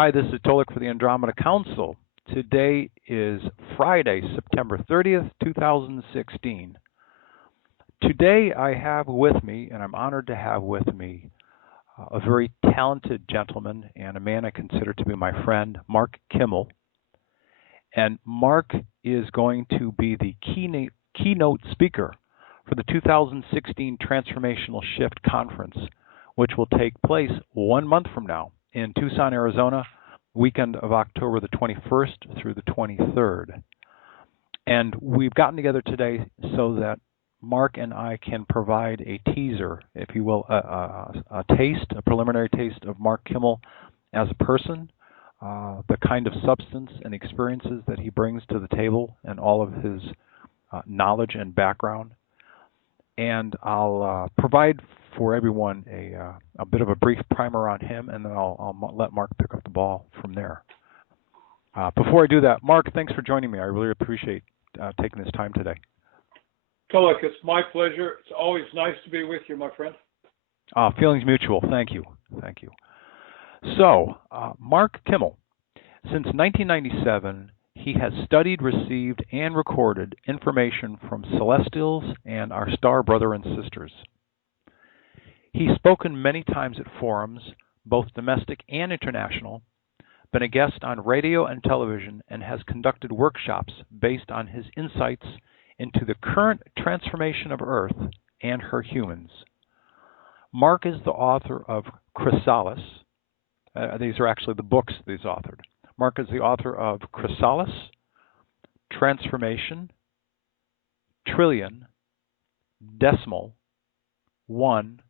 Hi, this is Tolec for the Andromeda Council. Today is Friday, September 30th, 2016. Today I have with me, and I'm honored to have with me, a very talented gentleman and a man I consider to be my friend, Mark Kimmel. And Mark is going to be the keynote speaker for the 2016 Transformational Shift Conference, which will take place 1 month from now in Tucson, Arizona, weekend of October the 21st through the 23rd. And we've gotten together today so that Mark and I can provide a teaser, if you will, a preliminary taste of Mark Kimmel as a person, the kind of substance and experiences that he brings to the table and all of his knowledge and background. And I'll provide for everyone a bit of a brief primer on him, and then I'll let Mark pick up the ball from there. Before I do that, Mark, thanks for joining me. I really appreciate taking this time today. Tolec, it's my pleasure. It's always nice to be with you, my friend. Feelings mutual. Thank you. Thank you. So, Mark Kimmel, since 1997, he has studied, received, and recorded information from celestials and our star brother and sisters. He's spoken many times at forums, both domestic and international, been a guest on radio and television, and has conducted workshops based on his insights into the current transformation of Earth and her humans. Mark is the author of Chrysalis. These are actually the books that he's authored. Mark is the author of Chrysalis, Transformation, Trillion, Decimal, One,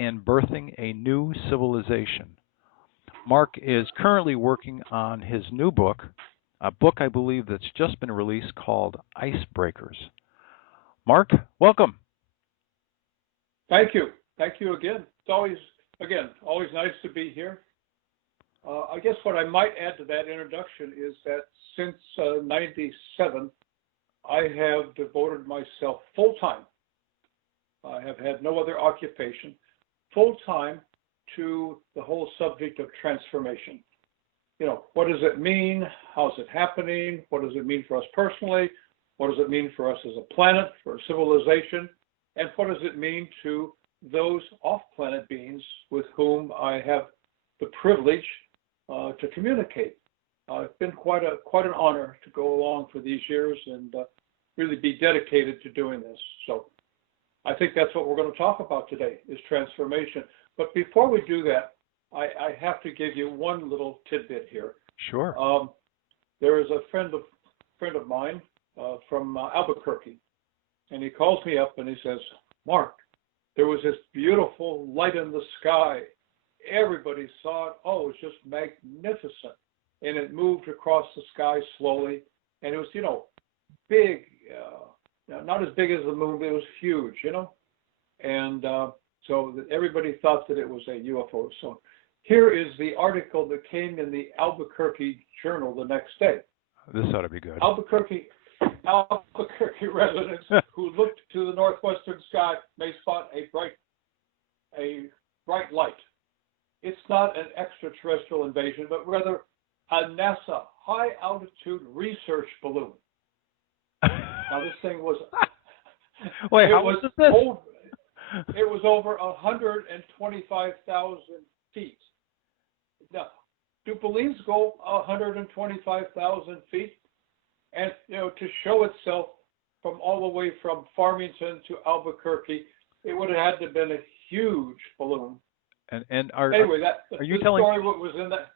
and Birthing a New Civilization. Mark is currently working on his new book, a book I believe that's just been released called Icebreakers. Mark, welcome. Thank you. Thank you again. It's always nice to be here. I guess what I might add to that introduction is that since '97, I have devoted myself full-time. I have had no other occupation, full-time to the whole subject of transformation. You know, what does it mean? How's it happening? What does it mean for us personally? What does it mean for us as a planet, for a civilization? And what does it mean to those off-planet beings with whom I have the privilege to communicate? It's been quite an honor to go along for these years and really be dedicated to doing this. So I think that's what we're going to talk about today, is transformation. But before we do that, I have to give you one little tidbit here. Sure. There is a friend of mine from Albuquerque, and he calls me up and he says, "Mark, there was this beautiful light in the sky. Everybody saw it. Oh, it was just magnificent. And it moved across the sky slowly. And it was, big, not as big as the moon, but it was huge, And so everybody thought that it was a UFO. So here is the article that came in the Albuquerque Journal the next day. This ought to be good. Albuquerque residents who looked to the northwestern sky may spot a bright light. It's not an extraterrestrial invasion, but rather a NASA high-altitude research balloon. Now, this thing was... Wait, how was this? It was over 125,000 feet. Now, do balloons go 125,000 feet? And, to show itself from all the way from Farmington to Albuquerque, it would have had to have been a huge balloon. And anyway, are you telling story what was in that?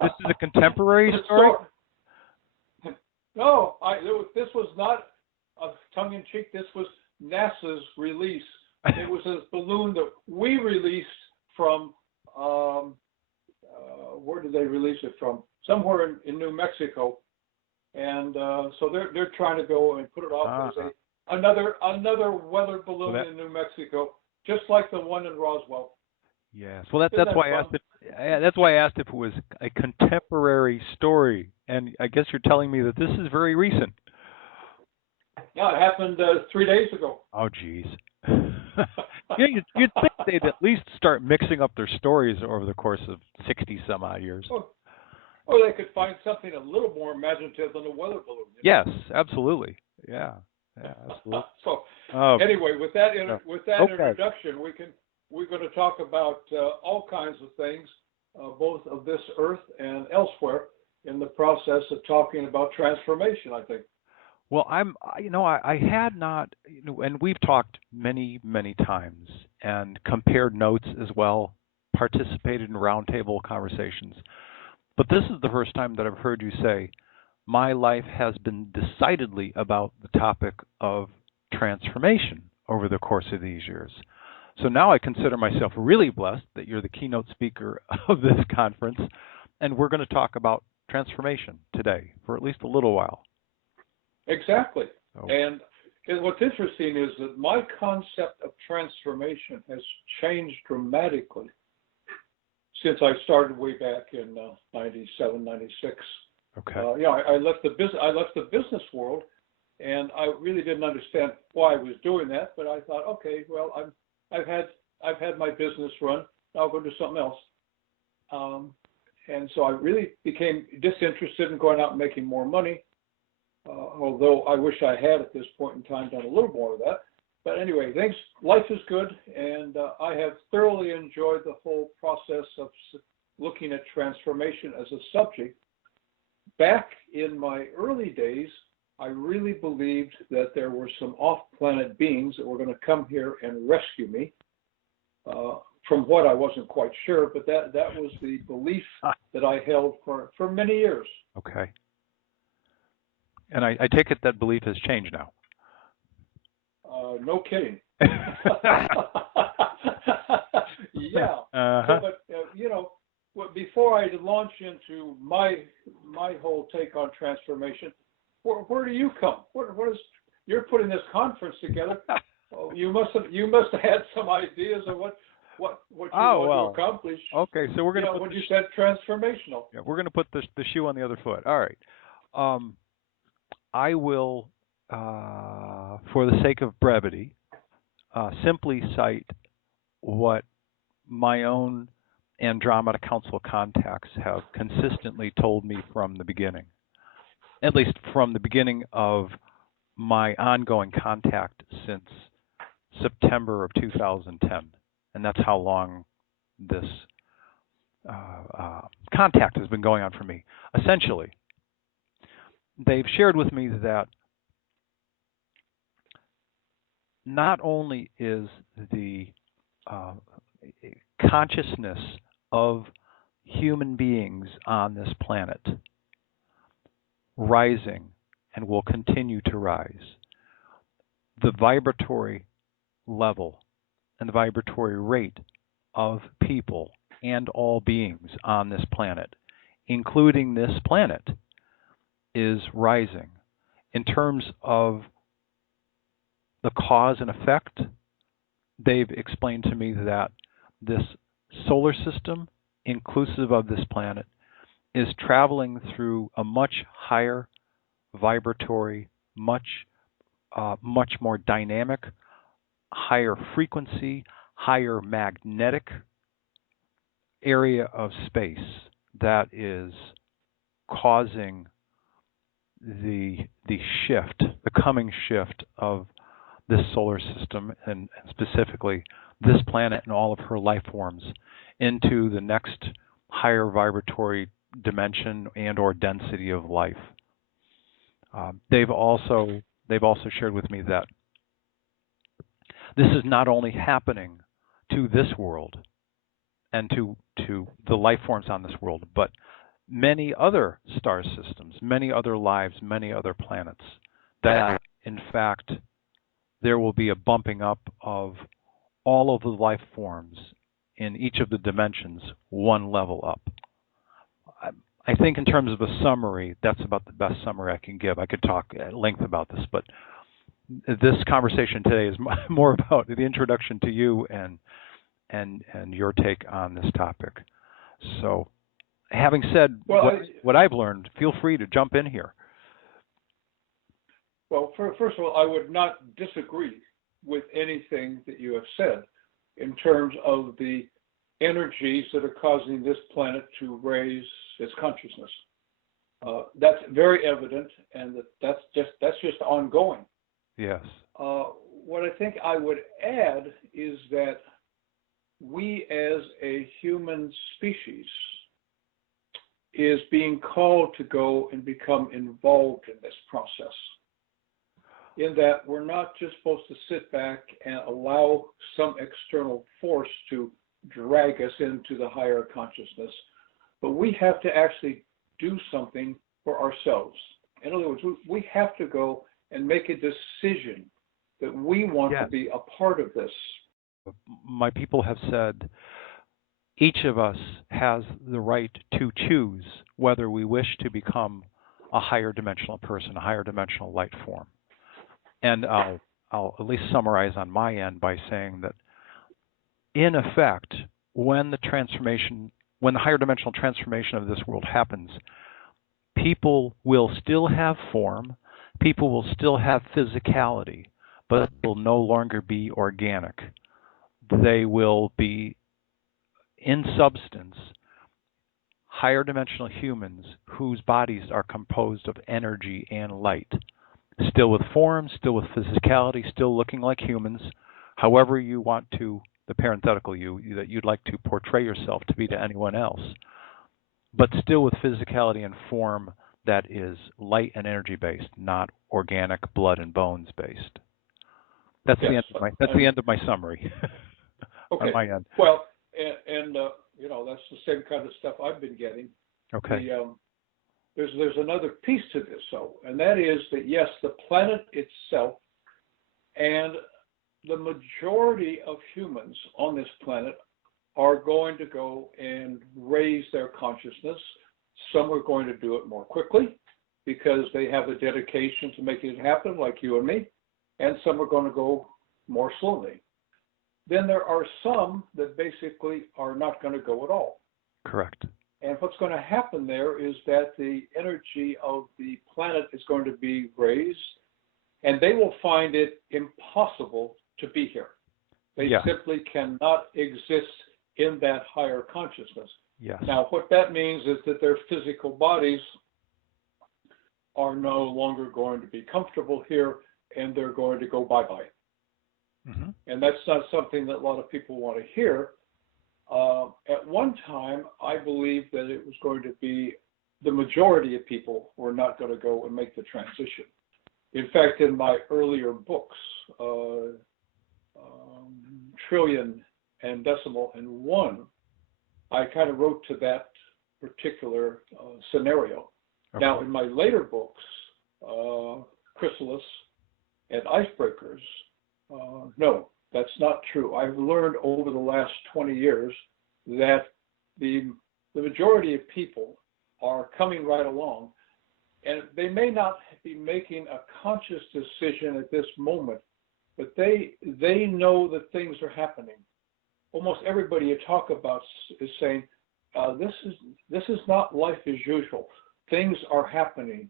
This is a contemporary story? No, this was not a tongue-in-cheek. This was NASA's release. It was a balloon that we released from, where did they release it from? Somewhere in New Mexico. And so they're trying to go and put it off as another weather balloon in New Mexico, just like the one in Roswell. Yes. Well, that's why I asked it. That's why I asked if it was a contemporary story, and I guess you're telling me that this is very recent. Yeah, it happened 3 days ago. Oh, geez. You'd think they'd at least start mixing up their stories over the course of 60 some odd years. Or they could find something a little more imaginative than a weather balloon. Yes, absolutely. Yeah, yeah, absolutely. So Oh, anyway, with that okay. introduction, we're going to talk about all kinds of things, both of this earth and elsewhere, in the process of talking about transformation, I think. Well, I had not, and we've talked many, many times and compared notes as well, participated in roundtable conversations. But this is the first time that I've heard you say, my life has been decidedly about the topic of transformation over the course of these years. So now I consider myself really blessed that you're the keynote speaker of this conference, and we're going to talk about transformation today for at least a little while. Exactly. So, And what's interesting is that my concept of transformation has changed dramatically since I started way back in 97, 96. okay. I left the business world, and I really didn't understand why I was doing that. But I thought, okay, well, I've had my business run. I'll go do something else. And so I really became disinterested in going out and making more money. Although I wish I had at this point in time done a little more of that. But anyway, life is good, and I have thoroughly enjoyed the whole process of looking at transformation as a subject. Back in my early days, I really believed that there were some off-planet beings that were going to come here and rescue me. From what I wasn't quite sure, but that was the belief that I held for many years. Okay. And I take it that belief has changed now. No kidding. Yeah. Uh-huh. But before I launch into my whole take on transformation, where do you come? What is you're putting this conference together? Oh, you must have had some ideas of what you want to accomplish. Okay, so we're going to when you said transformational. Yeah, we're going to put the shoe on the other foot. All right. I will, for the sake of brevity, simply cite what my own Andromeda Council contacts have consistently told me from the beginning, at least from the beginning of my ongoing contact since September of 2010. And that's how long this contact has been going on for me. Essentially, they've shared with me that not only is the consciousness of human beings on this planet rising and will continue to rise, the vibratory level and the vibratory rate of people and all beings on this planet, including this planet, is rising. In terms of the cause and effect, they've explained to me that this solar system, inclusive of this planet, is traveling through a much higher vibratory, much more dynamic, higher frequency, higher magnetic area of space that is causing the shift, the coming shift of this solar system, and specifically this planet and all of her life forms, into the next higher vibratory dimension and or density of life. They've also shared with me that this is not only happening to this world and to the life forms on this world, but many other star systems, many other lives, many other planets, that in fact there will be a bumping up of all of the life forms in each of the dimensions one level up. I think in terms of a summary, that's about the best summary I can give. I could talk at length about this, but this conversation today is more about the introduction to you and your take on this topic. So, having said what I've learned, feel free to jump in here. Well, first of all, I would not disagree with anything that you have said in terms of the energies that are causing this planet to raise it's consciousness. That's very evident, and that's just ongoing. Yes. What I think I would add is that we as a human species is being called to go and become involved in this process. In that we're not just supposed to sit back and allow some external force to drag us into the higher consciousness, but we have to actually do something for ourselves. In other words, we have to go and make a decision that we want to be a part of this. My people have said each of us has the right to choose whether we wish to become a higher dimensional person, a higher dimensional light form. And I'll at least summarize on my end by saying that, in effect, when the higher dimensional transformation of this world happens, people will still have form, people will still have physicality, but it will no longer be organic. They will be, in substance, higher dimensional humans whose bodies are composed of energy and light. Still with form, still with physicality, still looking like humans, however you want to, the parenthetical you that you'd like to portray yourself to be to anyone else, but still with physicality and form that is light and energy based, not organic blood and bones based. That's the end of my summary. Okay. On my end. Well, and that's the same kind of stuff I've been getting. Okay. There's another piece to this, though, and that is that yes, the planet itself and the majority of humans on this planet are going to go and raise their consciousness. Some are going to do it more quickly because they have a dedication to making it happen, like you and me, and some are going to go more slowly. Then there are some that basically are not going to go at all. Correct. And what's going to happen there is that the energy of the planet is going to be raised, and they will find it impossible to be here. They simply cannot exist in that higher consciousness. Yes. Now, what that means is that their physical bodies are no longer going to be comfortable here, and they're going to go bye-bye. Mm-hmm. And that's not something that a lot of people want to hear. At one time, I believed that it was going to be the majority of people were not going to go and make the transition. In fact, in my earlier books, Trillion and Decimal and One, I kind of wrote to that particular scenario. Okay. Now, in my later books, Chrysalis and Icebreakers, no, that's not true. I've learned over the last 20 years that the majority of people are coming right along, and they may not be making a conscious decision at this moment, but they know that things are happening. Almost everybody you talk about is saying, this is not life as usual. Things are happening.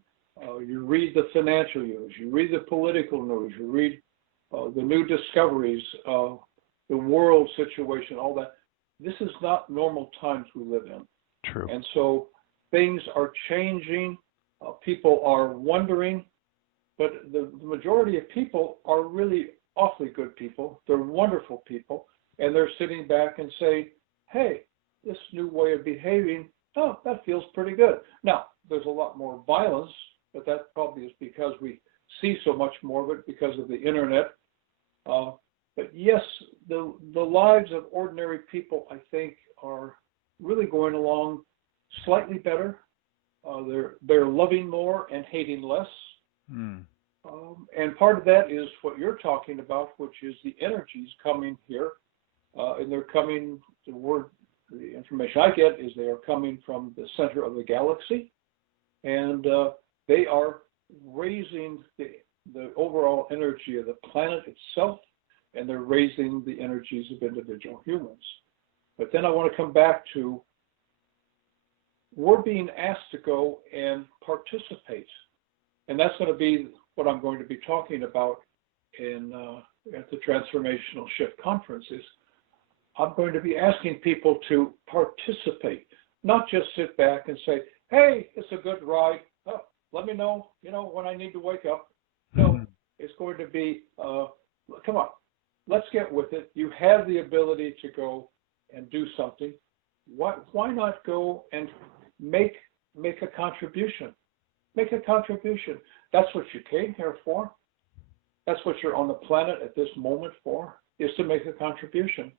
You read the financial news, you read the political news, you read the new discoveries, the world situation, all that. This is not normal times we live in. True. And so things are changing. People are wondering, but the majority of people are really awfully good people. They're wonderful people, and they're sitting back and saying, hey, this new way of behaving, oh, that feels pretty good. Now, there's a lot more violence, but that probably is because we see so much more of it because of the internet. But yes, the lives of ordinary people, I think, are really going along slightly better. They're loving more and hating less. Mm. And part of that is what you're talking about, which is the energies coming here, and they're coming. The information I get is they are coming from the center of the galaxy, and they are raising the overall energy of the planet itself, and they're raising the energies of individual humans. But then I want to come back to, we're being asked to go and participate. And that's going to be what I'm going to be talking about at the Transformational Shift Conference. Is I'm going to be asking people to participate. not just sit back and say, hey, it's a good ride. Oh, let me know, when I need to wake up. No, it's going to be, come on, let's get with it. You have the ability to go and do something. Why not go and make a contribution? Make a contribution. That's what you came here for. That's what you're on the planet at this moment for, is to make a contribution.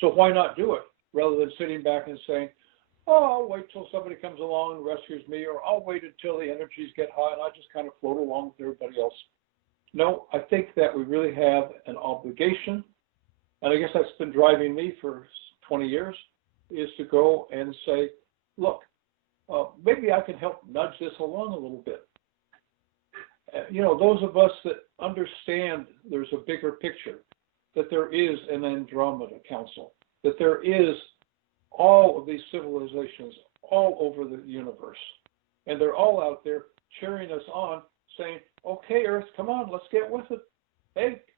So why not do it rather than sitting back and saying, oh, I'll wait till somebody comes along and rescues me, or I'll wait until the energies get high and I just kind of float along with everybody else. No, I think that we really have an obligation, and I guess that's been driving me for 20 years, is to go and say, look, maybe I can help nudge this along a little bit. Those of us that understand there's a bigger picture, that there is an Andromeda Council, that there is all of these civilizations all over the universe, and they're all out there cheering us on, saying, okay, Earth, come on, let's get with it.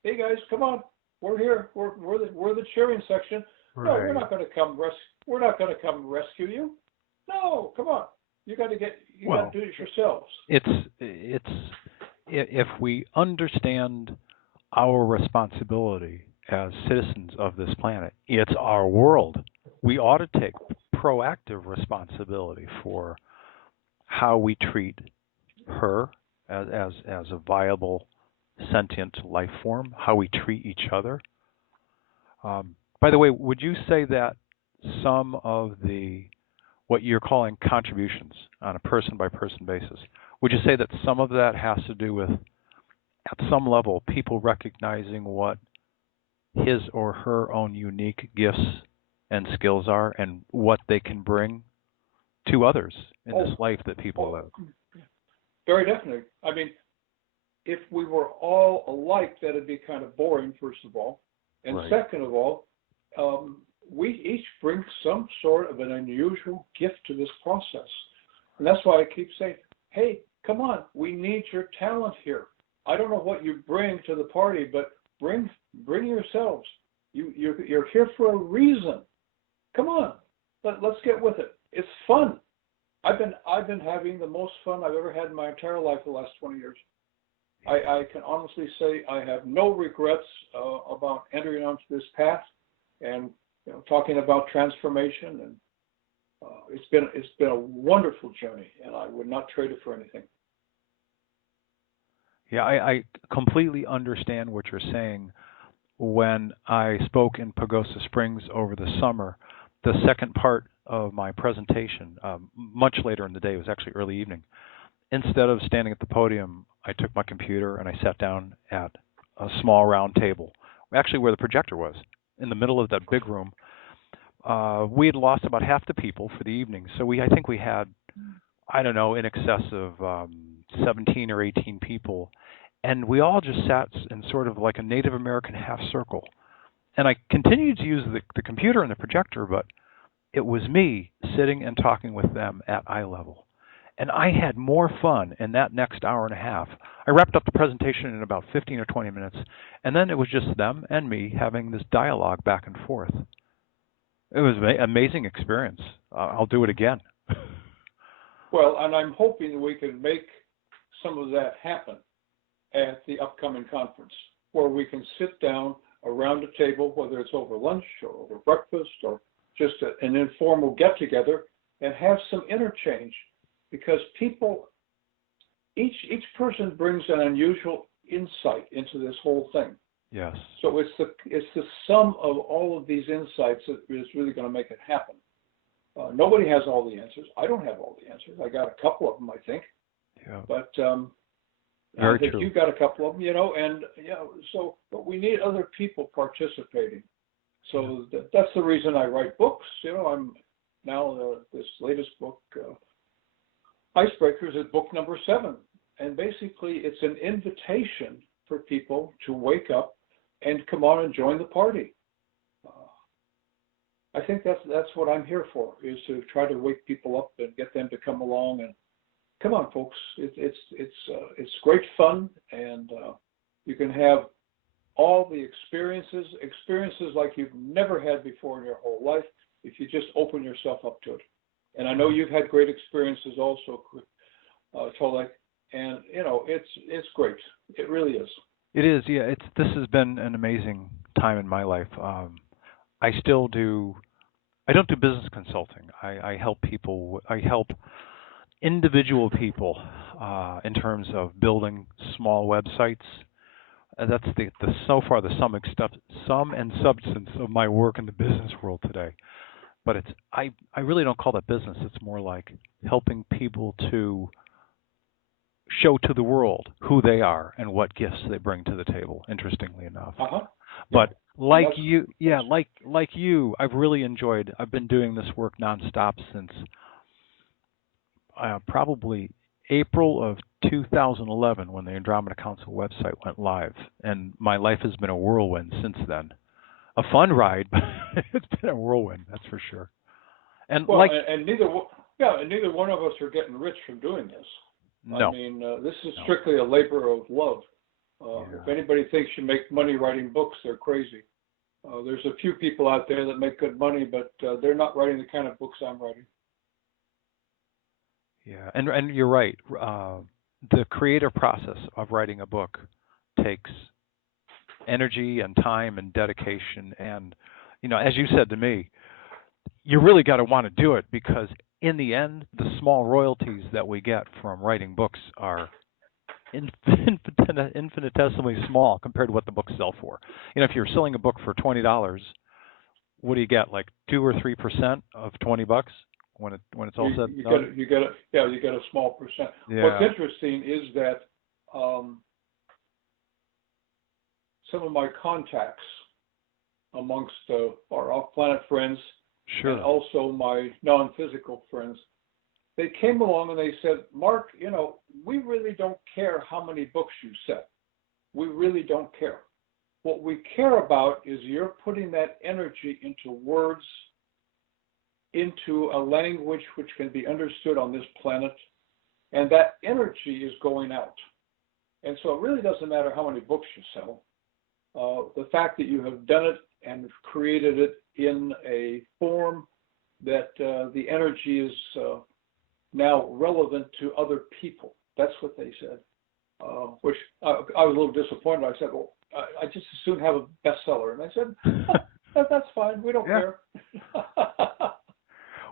Hey guys, come on, we're here. We're the cheering section. Right. No, we're not going to come rescue you. No, come on. You got to do it yourselves. It's if we understand our responsibility as citizens of this planet, it's our world. We ought to take proactive responsibility for how we treat her as a viable sentient life form, how we treat each other. By the way, would you say that some of what you're calling contributions on a person-by-person basis, would you say that some of that has to do with, at some level, people recognizing what his or her own unique gifts and skills are and what they can bring to others in this life that people live? Very definitely. I mean, if we were all alike, that'd be kind of boring, first of all. And right. Second of all, we each bring some sort of an unusual gift to this process. And that's why I keep saying, hey, come on, we need your talent here. I don't know what you bring to the party, but bring yourselves. You're here for a reason. Come on, let's get with it. It's fun. I've been having the most fun I've ever had in my entire life the last 20 years. I can honestly say I have no regrets about entering onto this path and talking about transformation, and it's been a wonderful journey, and I would not trade it for anything. Yeah, I completely understand what you're saying. When I spoke in Pagosa Springs over the summer, the second part of my presentation, much later in the day, it was actually early evening, instead of standing at the podium, I took my computer and I sat down at a small round table, actually where the projector was, in the middle of that big room. We had lost about half the people for the evening, so I think we had, I don't know, in excess of 17 or 18 people, and we all just sat in sort of like a Native American half circle. And I continued to use the computer and the projector, but it was me sitting and talking with them at eye level. And I had more fun in that next hour and a half. I wrapped up the presentation in about 15 or 20 minutes, and then it was just them and me having this dialogue back and forth. It was an amazing experience. I'll do it again. Well, and I'm hoping we can make some of that happen at the upcoming conference, where we can sit down around a table, whether it's over lunch or over breakfast or just an informal get-together, and have some interchange, because each person brings an unusual insight into this whole thing. Yes. So it's the sum of all of these insights that is really going to make it happen. Nobody has all the answers. I don't have all the answers. I got a couple of them, I think. Yeah. But Very I think true. you got a couple of them, and but we need other people participating. So that's the reason I write books. I'm now this latest book, Icebreakers, is book number 7, and basically it's an invitation for people to wake up and come on and join the party. I think that's what I'm here for, is to try to wake people up and get them to come along and come on, folks. It's great fun, and you can have all the experiences like you've never had before in your whole life if you just open yourself up to it. And I know you've had great experiences also, Tolec, and it's great. It really is. It is, yeah. This has been an amazing time in my life. I still do. I don't do business consulting. I help people. I help individual people in terms of building small websites. That's the so far the sum and substance of my work in the business world today. But I really don't call that business. It's more like helping people to show to the world who they are and what gifts they bring to the table, interestingly enough. Uh-huh. But Yeah. like you, I've been doing this work nonstop since probably April of 2011 when the Andromeda Council website went live. And my life has been a whirlwind since then. A fun ride, but it's been a whirlwind, that's for sure. And well, and neither one of us are getting rich from doing this. No. I mean, this is strictly a labor of love. If anybody thinks you make money writing books, they're crazy. There's a few people out there that make good money, but they're not writing the kind of books I'm writing. Yeah, and you're right. The creative process of writing a book takes energy and time and dedication. And, as you said to me, you really got to want to do it because in the end, the small royalties that we get from writing books are infinitesimally small compared to what the books sell for. If you're selling a book for $20, what do you get? Like 2 or 3% of $20 when it's all said and done? You get a small percent. Yeah. What's interesting is that some of my contacts amongst our off-planet friends Sure. and also my non-physical friends, they came along and they said, Mark, we really don't care how many books you sell. We really don't care. What we care about is you're putting that energy into words, into a language which can be understood on this planet, and that energy is going out. And so it really doesn't matter how many books you sell. The fact that you have done it and created it in a form that the energy is now relevant to other people. That's what they said, which I was a little disappointed. I said, well, I just as soon have a bestseller. And I said, that's fine. We don't care.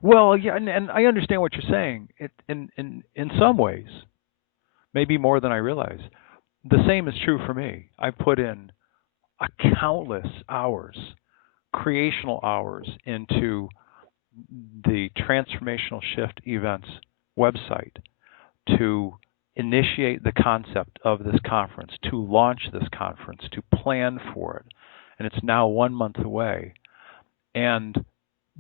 Well, yeah, and I understand what you're saying. In some ways, maybe more than I realize. The same is true for me. I put in countless hours, creational hours into the Transformational Shift Events website to initiate the concept of this conference, to launch this conference, to plan for it. And it's now 1 month away. And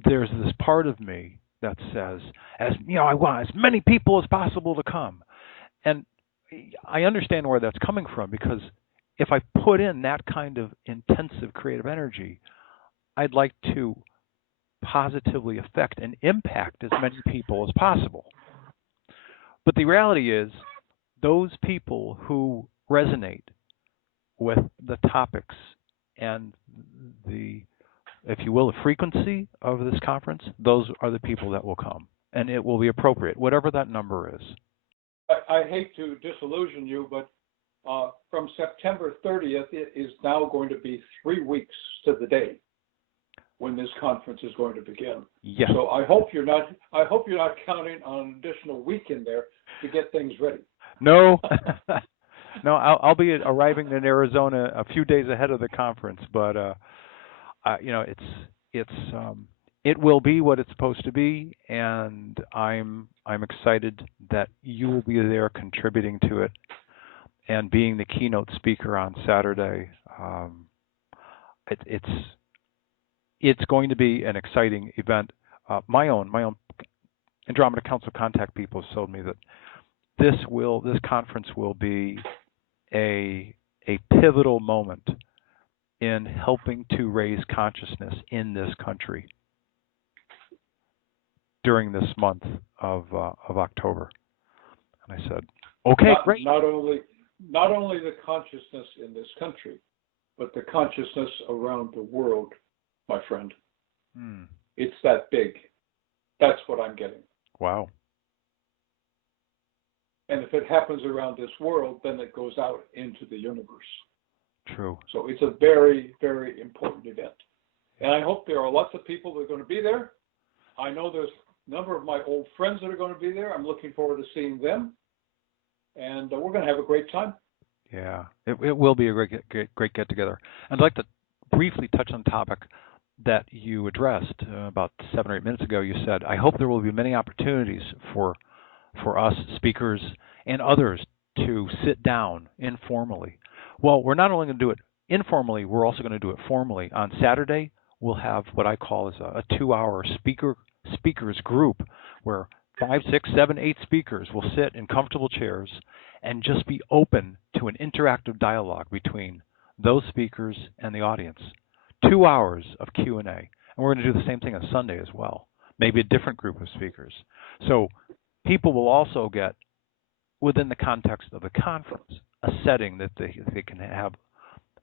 there's this part of me that says, I want as many people as possible to come. And I understand where that's coming from because if I put in that kind of intensive creative energy, I'd like to positively affect and impact as many people as possible. But the reality is, those people who resonate with the topics and the, if you will, the frequency of this conference, those are the people that will come. And it will be appropriate, whatever that number is. I hate to disillusion you, but from September 30th, it is now going to be 3 weeks to the day when this conference is going to begin. Yes. So I hope you're not counting on an additional week in there to get things ready. No. No, I'll be arriving in Arizona a few days ahead of the conference, but it will be what it's supposed to be, and I'm excited that you will be there contributing to it and being the keynote speaker on Saturday. It's going to be an exciting event. My own Andromeda Council contact people have told me that this conference will be a pivotal moment in helping to raise consciousness in this country during this month of October. And I said, okay, great. Not only the consciousness in this country, but the consciousness around the world, my friend. It's that big. That's what I'm getting. Wow. And if it happens around this world, then it goes out into the universe. True. So it's a very, very important event. And I hope there are lots of people that are going to be there. I know there's a number of my old friends that are going to be there. I'm looking forward to seeing them. And we're going to have a great time. Yeah, it will be a great get together. I'd like to briefly touch on a topic that you addressed about 7 or 8 minutes ago. You said, I hope there will be many opportunities for us speakers and others to sit down informally. Well, we're not only going to do it informally, we're also going to do it formally. On Saturday, we'll have what I call as a 2-hour speakers group where 5, 6, 7, 8 speakers will sit in comfortable chairs and just be open to an interactive dialogue between those speakers and the audience. 2 hours of Q&A. And we're going to do the same thing on Sunday as well, maybe a different group of speakers. So people will also get, within the context of the conference, a setting that they can have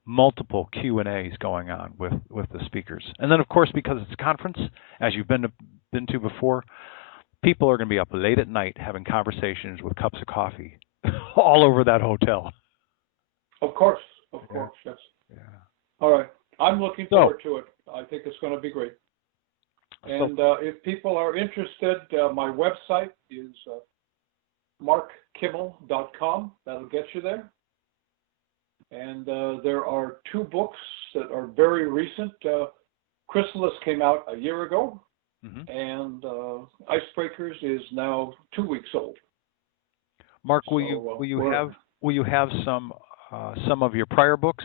multiple Q&As going on with the speakers. And then, of course, because it's a conference, as you've been to before, people are going to be up late at night having conversations with cups of coffee all over that hotel. Of course, yes. Yeah. All right. I'm looking forward to it. I think it's going to be great. And if people are interested, my website is markkimmel.com. That'll get you there. And there are 2 books that are very recent. Chrysalis came out a year ago, and Icebreakers is now 2 weeks old. Mark, will you have some of your prior books,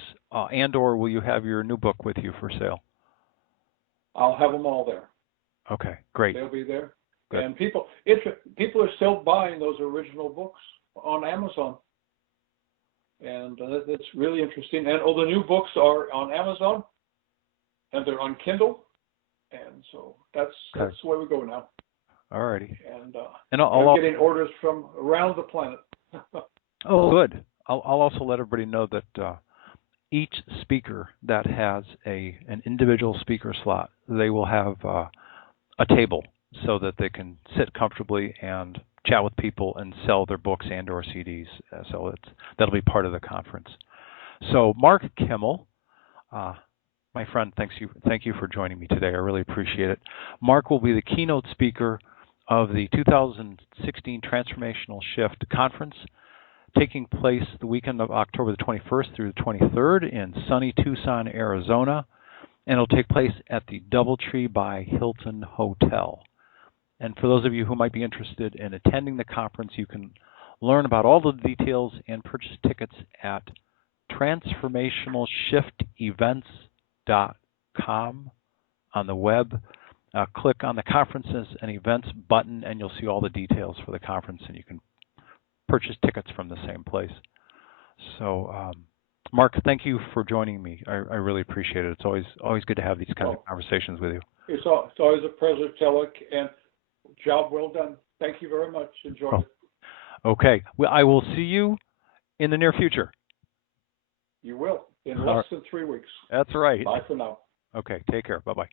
and/or will you have your new book with you for sale? I'll have them all there. Okay, great. They'll be there. Good. And people are still buying those original books on Amazon. And that's really interesting. And the new books are on Amazon, and they're on Kindle. And so that's the way we go now. All righty. And I'm getting orders from around the planet. Oh, good. I'll also let everybody know that each speaker that has an individual speaker slot, they will have a table so that they can sit comfortably and chat with people and sell their books and/or CDs. So that'll be part of the conference. So Mark Kimmel, my friend, thank you for joining me today. I really appreciate it. Mark will be the keynote speaker of the 2016 Transformational Shift Conference, taking place the weekend of October the 21st through the 23rd in sunny Tucson, Arizona, and it'll take place at the DoubleTree by Hilton Hotel. And for those of you who might be interested in attending the conference, you can learn about all the details and purchase tickets at transformationalshiftevents.com on the web. Click on the Conferences and Events button, and you'll see all the details for the conference, and you can purchase tickets from the same place. So, Mark, thank you for joining me. I really appreciate it. It's always good to have these kinds of conversations with you. It's always a pleasure, Tolec, and job well done. Thank you very much. Enjoy it. Okay. Well, I will see you in the near future. You will, in less than 3 weeks. That's right. Bye for now. Okay. Take care. Bye-bye.